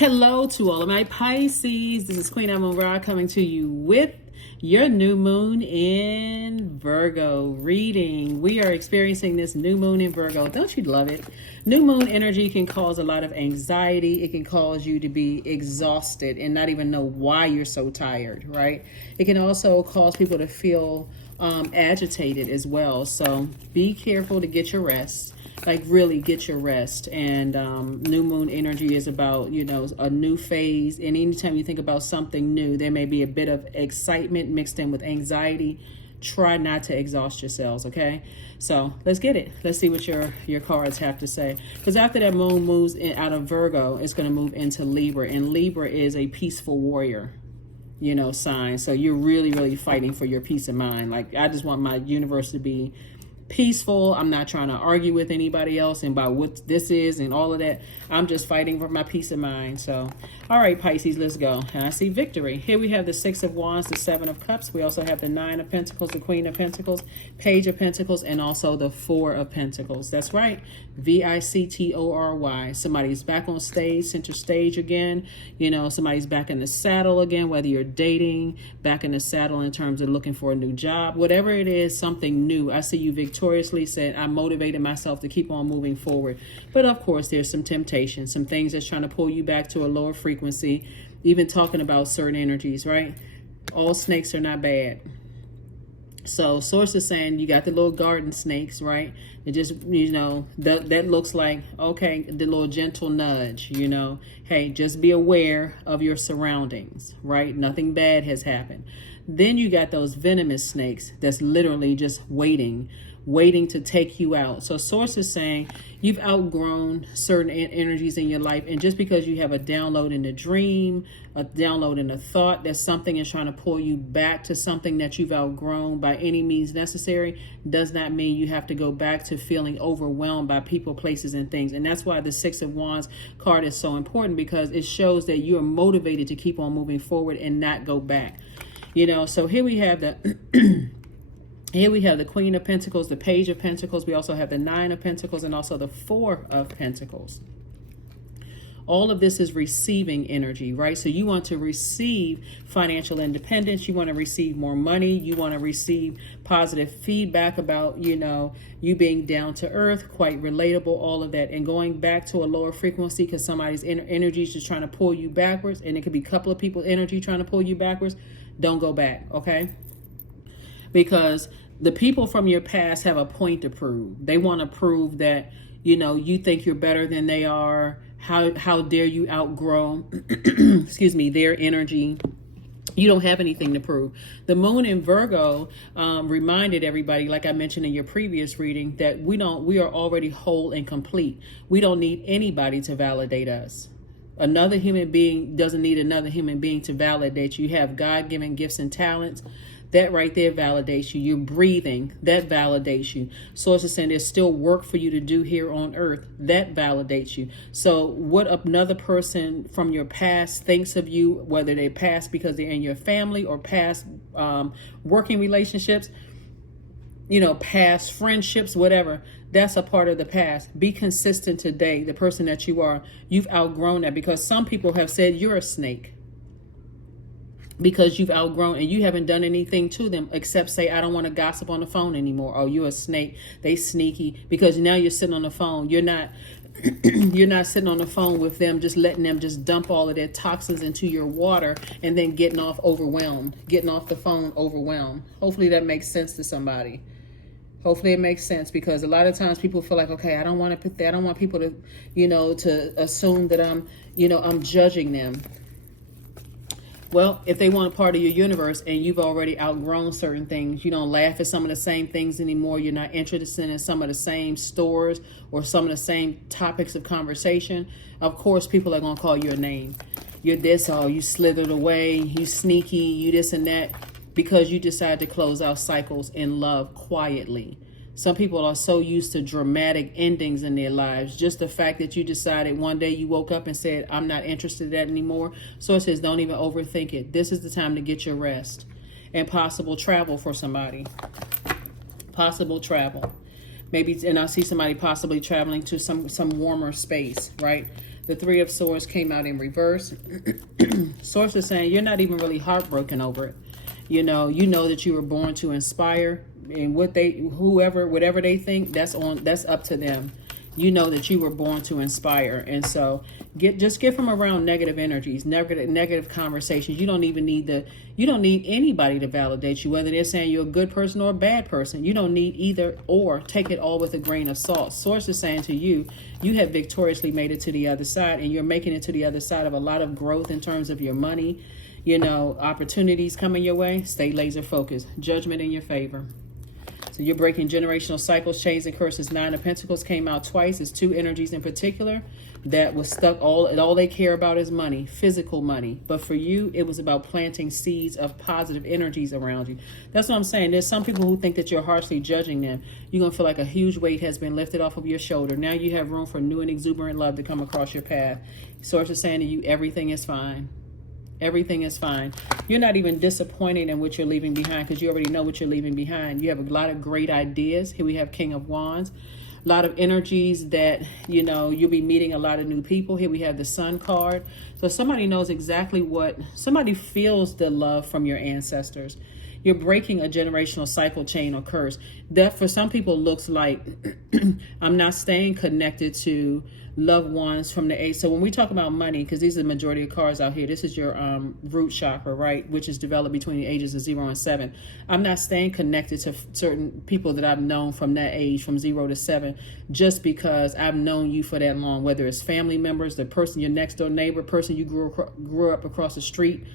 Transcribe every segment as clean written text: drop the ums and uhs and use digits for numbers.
Hello to all of my Pisces. This is Queen Amun Ra coming to you with your new moon in Virgo reading. We are experiencing this new moon in Virgo. Don't you love it? New moon energy can cause a lot of anxiety. It can cause you to be exhausted and not even know why you're so tired, right? It can also cause people to feel agitated as well. So be careful to get your rest. Like really get your rest. And new moon energy is about, you know, a new phase. And anytime you think about something new, there may be a bit of excitement mixed in with anxiety. Try not to exhaust yourselves, okay? So let's get it. Let's see what your cards have to say. Because after that moon moves out of Virgo, it's going to move into Libra. And Libra is a peaceful warrior, you know, sign. So you're really, really fighting for your peace of mind. Like, I just want my universe to be peaceful. I'm not trying to argue with anybody else and about what this is and all of that. I'm just fighting for my peace of mind. So, all right, Pisces, let's go. And I see victory. Here we have the Six of Wands, the Seven of Cups. We also have the Nine of Pentacles, the Queen of Pentacles, Page of Pentacles, and also the Four of Pentacles. That's right. VICTORY. Somebody's back on stage, center stage again. You know, somebody's back in the saddle again, whether you're dating, back in the saddle in terms of looking for a new job, whatever it is, something new. I see you victoriously said, I motivated myself to keep on moving forward. But of course, there's some temptation, some things that's trying to pull you back to a lower frequency, even talking about certain energies, right? All snakes are not bad. So source is saying you got the little garden snakes, right? It just, you know, that looks like, okay, the little gentle nudge, you know, hey, just be aware of your surroundings, right? Nothing bad has happened. Then you got those venomous snakes that's literally just waiting to take you out. So source is saying you've outgrown certain energies in your life, and just because you have a download in a dream, a download in a thought that something is trying to pull you back to something that you've outgrown by any means necessary, does not mean you have to go back to feeling overwhelmed by people, places, and things. And that's why the Six of Wands card is so important, because it shows that you are motivated to keep on moving forward and not go back. You know, so here we have the here we have the Queen of Pentacles, the Page of Pentacles. We also have the Nine of Pentacles and also the Four of Pentacles. All of this is receiving energy, right? So you want to receive financial independence. You want to receive more money. You want to receive positive feedback about, you know, you being down to earth, quite relatable, all of that. And going back to a lower frequency because somebody's energy is just trying to pull you backwards. And it could be a couple of people's energy trying to pull you backwards. Don't go back, okay? Because the people from your past have a point to prove. They want to prove that, you know, you think you're better than they are. How dare you outgrow, excuse me, their energy. You don't have anything to prove. The moon in Virgo reminded everybody, like I mentioned in your previous reading, that we are already whole and complete. We don't need anybody to validate us. Another human being doesn't need another human being to validate you. You have God-given gifts and talents. That right there validates you. You're breathing. That validates you. Source is saying there's still work for you to do here on earth. That validates you. So what another person from your past thinks of you, whether they past because they're in your family or past working relationships, you know, past friendships, whatever, that's a part of the past. Be consistent today. The person that you are, you've outgrown that, because some people have said you're a snake. Because you've outgrown and you haven't done anything to them except say, I don't want to gossip on the phone anymore. Oh, you're a snake. They sneaky. Because now you're sitting on the phone. You're not you're not sitting on the phone with them, just letting them just dump all of their toxins into your water and then getting off overwhelmed, getting off the phone overwhelmed. Hopefully that makes sense to somebody. Hopefully it makes sense, because a lot of times people feel like, okay, I don't want to put that. I don't want people to, you know, to assume that I'm judging them. Well, if they want a part of your universe and you've already outgrown certain things, you don't laugh at some of the same things anymore. You're not interested in some of the same stores or some of the same topics of conversation. Of course, people are going to call you a name. You're this, oh, you slithered away, you sneaky, you this and that, because you decide to close out cycles in love quietly. Some people are so used to dramatic endings in their lives. Just the fact that you decided one day you woke up and said, I'm not interested in that anymore. So it says, don't even overthink it. This is the time to get your rest. And possible travel for somebody. Possible travel. Maybe, and I see somebody possibly traveling to some warmer space, right? The Three of Swords came out in reverse. Source is saying you're not even really heartbroken over it. You know that you were born to inspire, and whatever they think, that's up to them. You know that you were born to inspire, and so get from around negative energies, negative conversations. You don't need anybody to validate you, whether they're saying you're a good person or a bad person. You don't need either or. Take it all with a grain of salt. Source is saying to you, you have victoriously made it to the other side, and you're making it to the other side of a lot of growth in terms of your money, opportunities coming your way. Stay laser focused. Judgment in your favor. So you're breaking generational cycles, chains, and curses. Nine of Pentacles came out twice. It's two energies in particular that was stuck. All they care about is money, physical money. But for you, it was about planting seeds of positive energies around you. That's what I'm saying. There's some people who think that you're harshly judging them. You're going to feel like a huge weight has been lifted off of your shoulder. Now you have room for new and exuberant love to come across your path. Source is saying to you, everything is fine. Everything is fine. You're not even disappointed in what you're leaving behind because you already know what you're leaving behind. You have a lot of great ideas. Here we have King of Wands. A lot of energies that, you'll be meeting a lot of new people. Here we have the Sun card. So somebody knows exactly somebody feels the love from your ancestors. You're breaking a generational cycle, chain, or curse. That for some people looks like I'm not staying connected to loved ones from the age. So when we talk about money, because these are the majority of cards out here, this is your root chakra, right? Which is developed between the ages of 0 and 7. I'm not staying connected to certain people that I've known from that age, from 0 to 7, just because I've known you for that long, whether it's family members, the person, your next door neighbor, person you grew up across the street,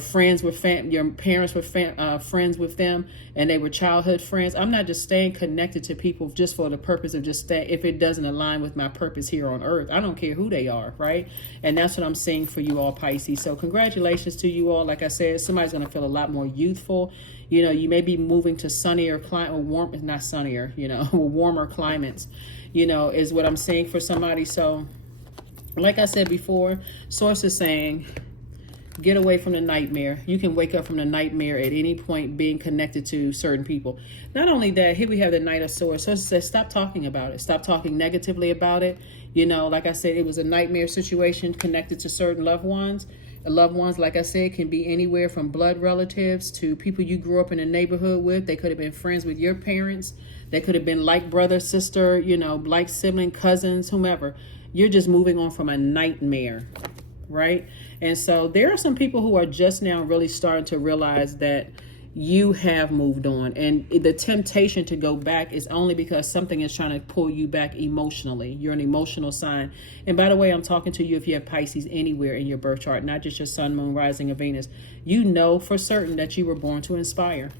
friends with your parents were friends with them, and they were childhood friends. I'm not just staying connected to people just for the purpose of just staying. If it doesn't align with my purpose here on earth, I don't care who they are, right? And that's what I'm seeing for you all, Pisces. So congratulations to you all. Like I said, somebody's going to feel a lot more youthful. You may be moving to sunnier climate, not sunnier, warmer climates, is what I'm saying for somebody. So like I said before, Source is saying, get away from the nightmare. You can wake up from the nightmare at any point being connected to certain people. Not only that, here we have the Knight of Swords. So it says, stop talking about it. Stop talking negatively about it. Like I said, it was a nightmare situation connected to certain loved ones. Loved ones, like I said, can be anywhere from blood relatives to people you grew up in a neighborhood with. They could have been friends with your parents. They could have been like brother, sister, like sibling, cousins, whomever. You're just moving on from a nightmare, right? And so there are some people who are just now really starting to realize that you have moved on, and the temptation to go back is only because something is trying to pull you back emotionally. You're an emotional sign. And by the way, I'm talking to you if you have Pisces anywhere in your birth chart, not just your sun, moon, rising, or Venus. You know for certain that you were born to inspire.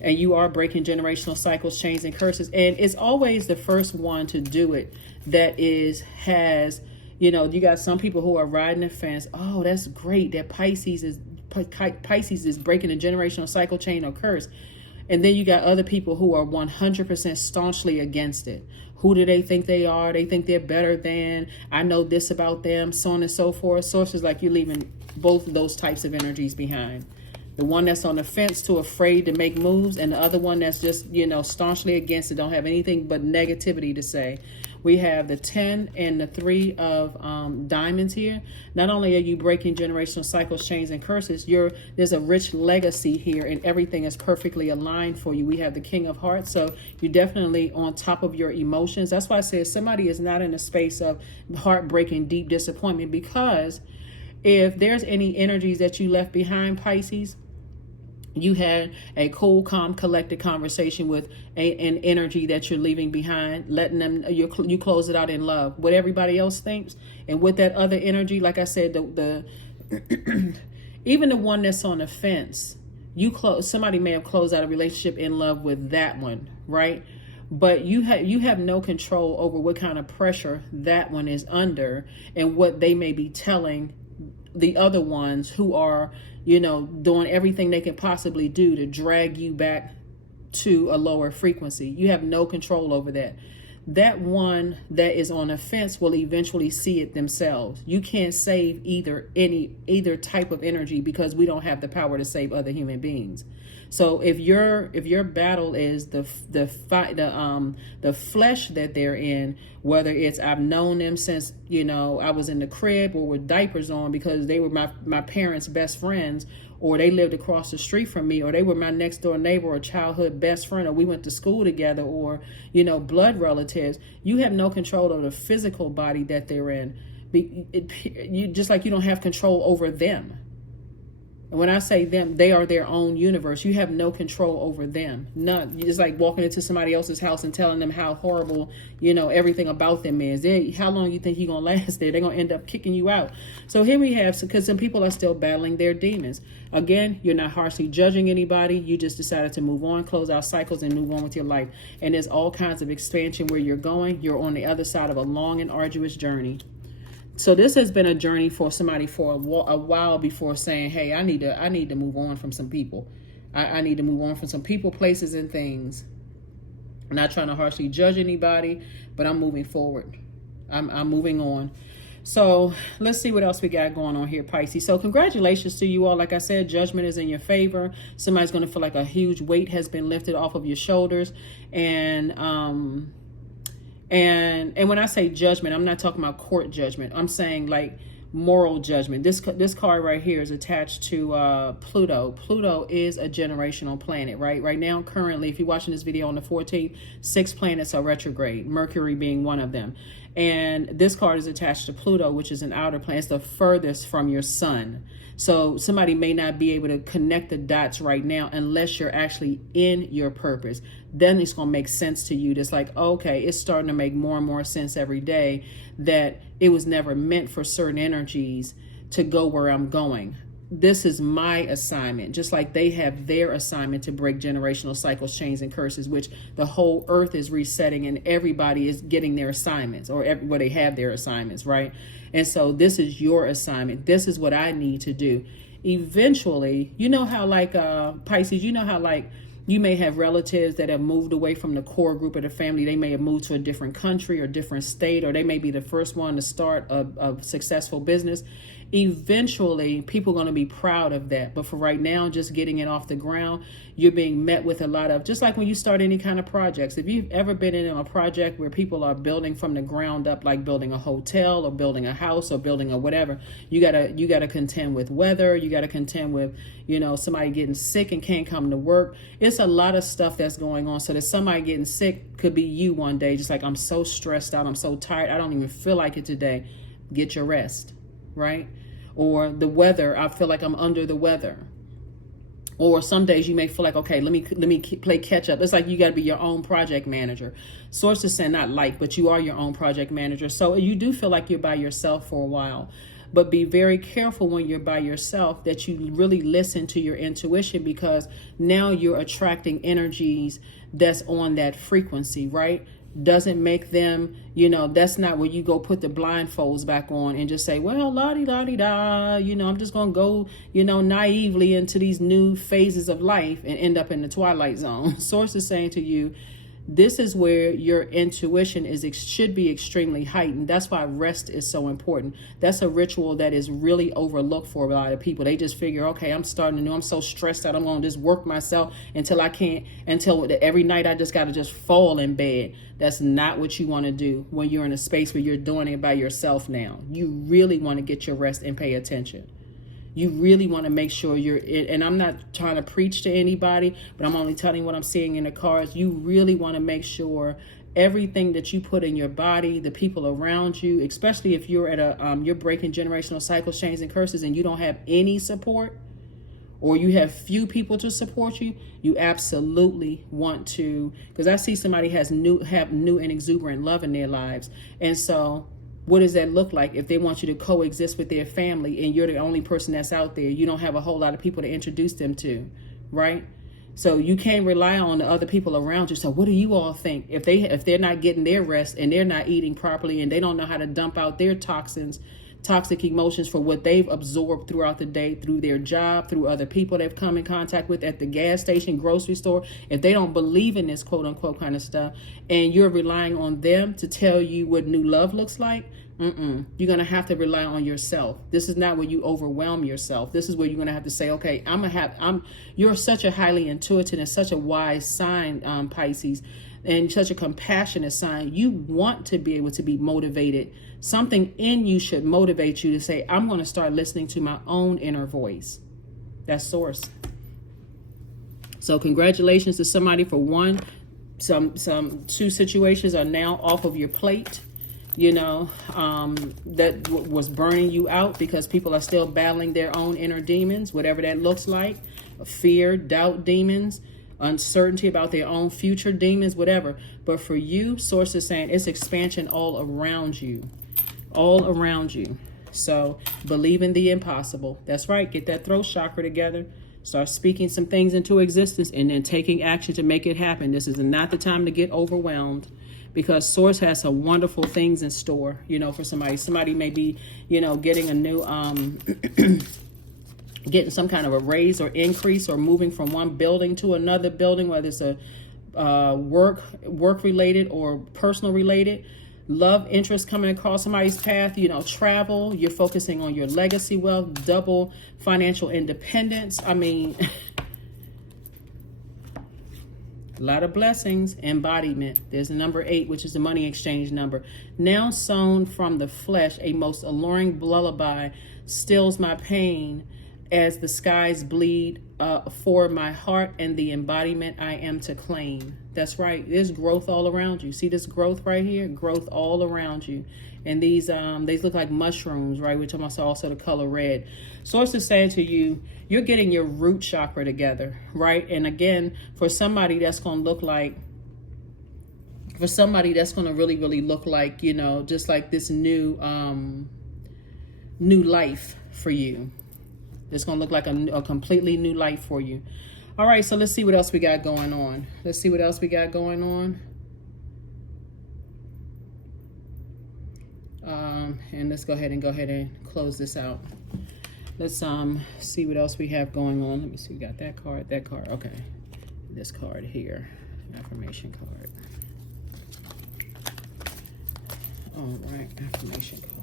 And you are breaking generational cycles, chains, and curses. And it's always the first one to do it that has you got some people who are riding the fence. Oh, that's great that Pisces is breaking a generational cycle, chain, or curse. And then you got other people who are 100% staunchly against it. Who do they think they are? They think they're better than. I know this about them, so on and so forth. Sources like you're leaving both of those types of energies behind. The one that's on the fence, too afraid to make moves, and the other one that's just, staunchly against it, don't have anything but negativity to say. We have the 10 and the 3 of diamonds here. Not only are you breaking generational cycles, chains, and curses, there's a rich legacy here, and everything is perfectly aligned for you. We have the King of Hearts, so you're definitely on top of your emotions. That's why I say somebody is not in a space of heartbreaking, deep disappointment, because if there's any energies that you left behind, Pisces, you had a cool, calm, collected conversation with an energy that you're leaving behind, letting them, you close it out in love. What everybody else thinks, and with that other energy, like I said, the even the one that's on the fence, somebody may have closed out a relationship in love with that one, right? But you have no control over what kind of pressure that one is under, and what they may be telling the other ones who are doing everything they can possibly do to drag you back to a lower frequency. You have no control over that. That one that is on a fence will eventually see it themselves. You can't save either type of energy, because we don't have the power to save other human beings. So if your battle is the flesh that they're in, whether it's I've known them since I was in the crib or with diapers on because they were my parents' best friends, or they lived across the street from me, or they were my next door neighbor or childhood best friend, or we went to school together, or blood relatives. You have no control over the physical body that they're in. You just like you don't have control over them. And when I say them, they are their own universe. You have no control over them. None. You just like walking into somebody else's house and telling them how horrible, everything about them is. How long you think you're going to last there? They're going to end up kicking you out. So here we have, because some people are still battling their demons. Again, you're not harshly judging anybody. You just decided to move on, close out cycles, and move on with your life. And there's all kinds of expansion where you're going. You're on the other side of a long and arduous journey. So this has been a journey for somebody for a while before saying, hey, I need to move on from some people. I need to move on from some people, places, and things. I'm not trying to harshly judge anybody, but I'm moving forward. I'm moving on. So let's see what else we got going on here, Pisces. So congratulations to you all. Like I said, judgment is in your favor. Somebody's going to feel like a huge weight has been lifted off of your shoulders. And when I say judgment, I'm not talking about court judgment. I'm saying like moral judgment. This card right here is attached to Pluto. Pluto is a generational planet, right? Right now, currently, if you're watching this video on the 14th, 6 planets are retrograde, Mercury being one of them. And this card is attached to Pluto, which is an outer planet. It's the furthest from your sun. So somebody may not be able to connect the dots right now unless you're actually in your purpose. Then it's going to make sense to you. It's like, okay, it's starting to make more and more sense every day that it was never meant for certain energies to go where I'm going. This is my assignment, just like they have their assignment to break generational cycles, chains, and curses, which the whole earth is resetting and everybody is getting their assignments, or they have their assignments, right? And so this is your assignment. This is what I need to do. Eventually, how like Pisces, how like you may have relatives that have moved away from the core group of the family. They may have moved to a different country or different state, or they may be the first one to start a successful business. Eventually, people are going to be proud of that. But for right now, just getting it off the ground, you're being met with a lot of, just like when you start any kind of projects. If you've ever been in a project where people are building from the ground up, like building a hotel or building a house or building a whatever, you gotta contend with weather. You gotta contend with, somebody getting sick and can't come to work. It's a lot of stuff that's going on. So that somebody getting sick could be you one day. Just like, I'm so stressed out. I'm so tired. I don't even feel like it today. Get your rest, right? Or the weather, I feel like I'm under the weather. Or some days you may feel like, okay, let me play catch up. It's like you got to be your own project manager. Sources say not like, but you are your own project manager. So you do feel like you're by yourself for a while. But be very careful when you're by yourself that you really listen to your intuition, because now you're attracting energies that's on that frequency, right? Doesn't make them, that's not where you go put the blindfolds back on and just say, well, la-di-da-di-da, I'm just going to go, naively into these new phases of life and end up in the twilight zone. Source is saying to you, this is where your intuition should be extremely heightened. That's why rest is so important. That's a ritual that is really overlooked for a lot of people. They just figure, okay, I'm starting to know, I'm so stressed out, I'm going to just work myself until every night I just got to just fall in bed. That's not what you want to do when you're in a space where you're doing it by yourself now. You really want to get your rest and pay attention. You really want to make sure you're in, and I'm not trying to preach to anybody, but I'm only telling you what I'm seeing in the cards. You really want to make sure everything that you put in your body, the people around you, especially if you're at you're breaking generational cycles, chains, and curses, and you don't have any support, or you have few people to support you, you absolutely want to, because I see somebody have new and exuberant love in their lives. And so what does that look like if they want you to coexist with their family and you're the only person that's out there? You don't have a whole lot of people to introduce them to, right? So you can't rely on the other people around you. So what do you all think? If they're not getting their rest and they're not eating properly and they don't know how to dump out their toxic emotions for what they've absorbed throughout the day, through their job, through other people they've come in contact with at the gas station, grocery store, if they don't believe in this quote unquote kind of stuff, and you're relying on them to tell you what new love looks like, You're going to have to rely on yourself. This is not where you overwhelm yourself. This is where you're going to have to say, okay, you're such a highly intuitive and such a wise sign, Pisces, and such a compassionate sign. You want to be able to be motivated. Something in you should motivate you to say, I'm going to start listening to my own inner voice. That's source. So congratulations to somebody for one. Two situations are now off of your plate, that was burning you out because people are still battling their own inner demons, whatever that looks like, fear, doubt demons, uncertainty about their own future demons, whatever. But for you, source is saying it's expansion all around you, So believe in the impossible. That's right. Get that throat chakra together. Start speaking some things into existence and then taking action to make it happen. This is not the time to get overwhelmed, because source has some wonderful things in store, for somebody. Somebody may be, getting a new, getting some kind of a raise or increase, or moving from one building to another building, whether it's a work related or personal related. Love interest coming across somebody's path, travel. You're focusing on your legacy wealth, double financial independence. I mean, a lot of blessings. Embodiment. There's the number 8, which is the money exchange number. Now sown from the flesh, a most alluring lullaby stills my pain as the skies bleed for my heart and the embodiment I am to claim. That's right. There's growth all around you. See this growth right here? Growth all around you. And these look like mushrooms, right? We're talking about also the color red. Source is saying to you, you're getting your root chakra together, right? And again, for somebody that's going to look like, really, really look like, just like this new life for you. It's going to look like a completely new life for you. All right, so let's see what else we got going on. And let's go ahead and close this out. Let's see what else we have going on. Let me see. We got that card. Okay. This card here. Affirmation card. All right, affirmation card.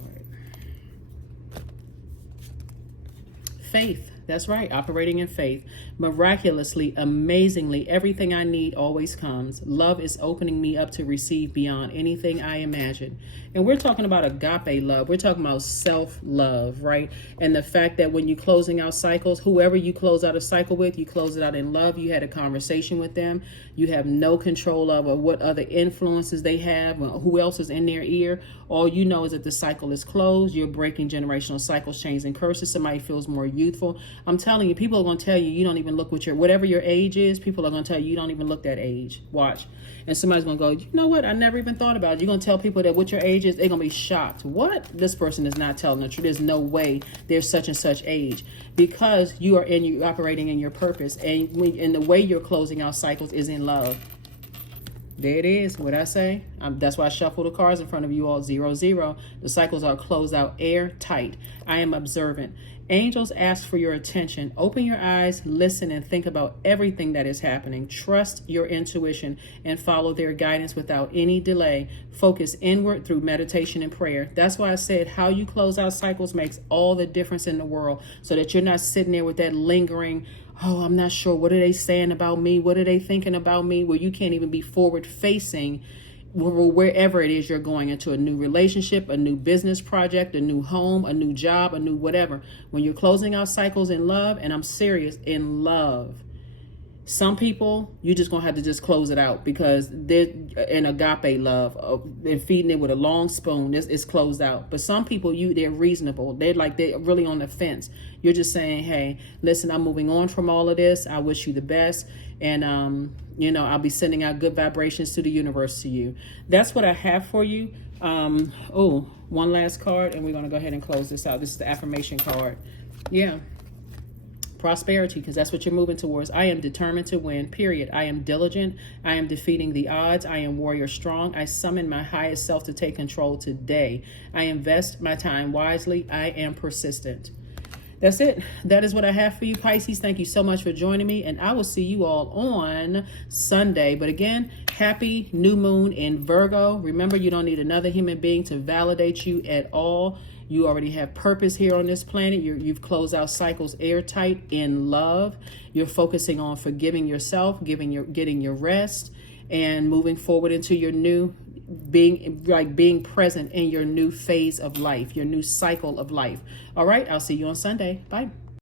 Faith. That's right. Operating in faith. Miraculously, amazingly, everything I need always comes. Love is opening me up to receive beyond anything I imagine. And we're talking about agape love. We're talking about self-love, right? And the fact that when you're closing out cycles, whoever you close out a cycle with, you close it out in love. You had a conversation with them. You have no control over what other influences they have, who else is in their ear. All you know is that the cycle is closed. You're breaking generational cycles, chains, and curses. Somebody feels more youthful. I'm telling you, people are going to tell you don't even look whatever your age is. People are going to tell you don't even look that age. Watch. And somebody's going to go, you know what? I never even thought about it. You're going to tell people that what your age is. They're going to be shocked. What? This person is not telling the truth. There's no way they're such and such age, because you are operating in your purpose. And the way you're closing out cycles is in love. There it is. What I say? That's why I shuffle the cards in front of you all. 0, 0. The cycles are closed out airtight. I am observant. Angels ask for your attention. Open your eyes, listen, and think about everything that is happening. Trust your intuition and follow their guidance without any delay. Focus inward through meditation and prayer. That's why I said how you close out cycles makes all the difference in the world, so that you're not sitting there with that lingering, oh, I'm not sure. What are they saying about me? What are they thinking about me? Where you can't even be forward facing wherever it is you're going, into a new relationship, a new business project, a new home, a new job, a new whatever. When you're closing out cycles in love, and I'm serious, in love, some people, you're just going to have to just close it out, because they're in agape love. They're feeding it with a long spoon. It's closed out. But some people, they're reasonable. They're really on the fence. You're just saying, hey, listen, I'm moving on from all of this. I wish you the best. And, I'll be sending out good vibrations to the universe to you. That's what I have for you. One last card, and we're going to go ahead and close this out. This is the affirmation card. Yeah. Prosperity, because that's what you're moving towards. I am determined to win, period. I am diligent. I am defeating the odds. I am warrior strong. I summon my highest self to take control today. I invest my time wisely. I am persistent. That's it. That is what I have for you, Pisces. Thank you so much for joining me, and I will see you all on Sunday. But again, happy new moon in Virgo. Remember, you don't need another human being to validate you at all. You already have purpose here on this planet. You've closed out cycles airtight in love. You're focusing on forgiving yourself, getting your rest, and moving forward into your new being present in your new phase of life, your new cycle of life. All right, I'll see you on Sunday. Bye.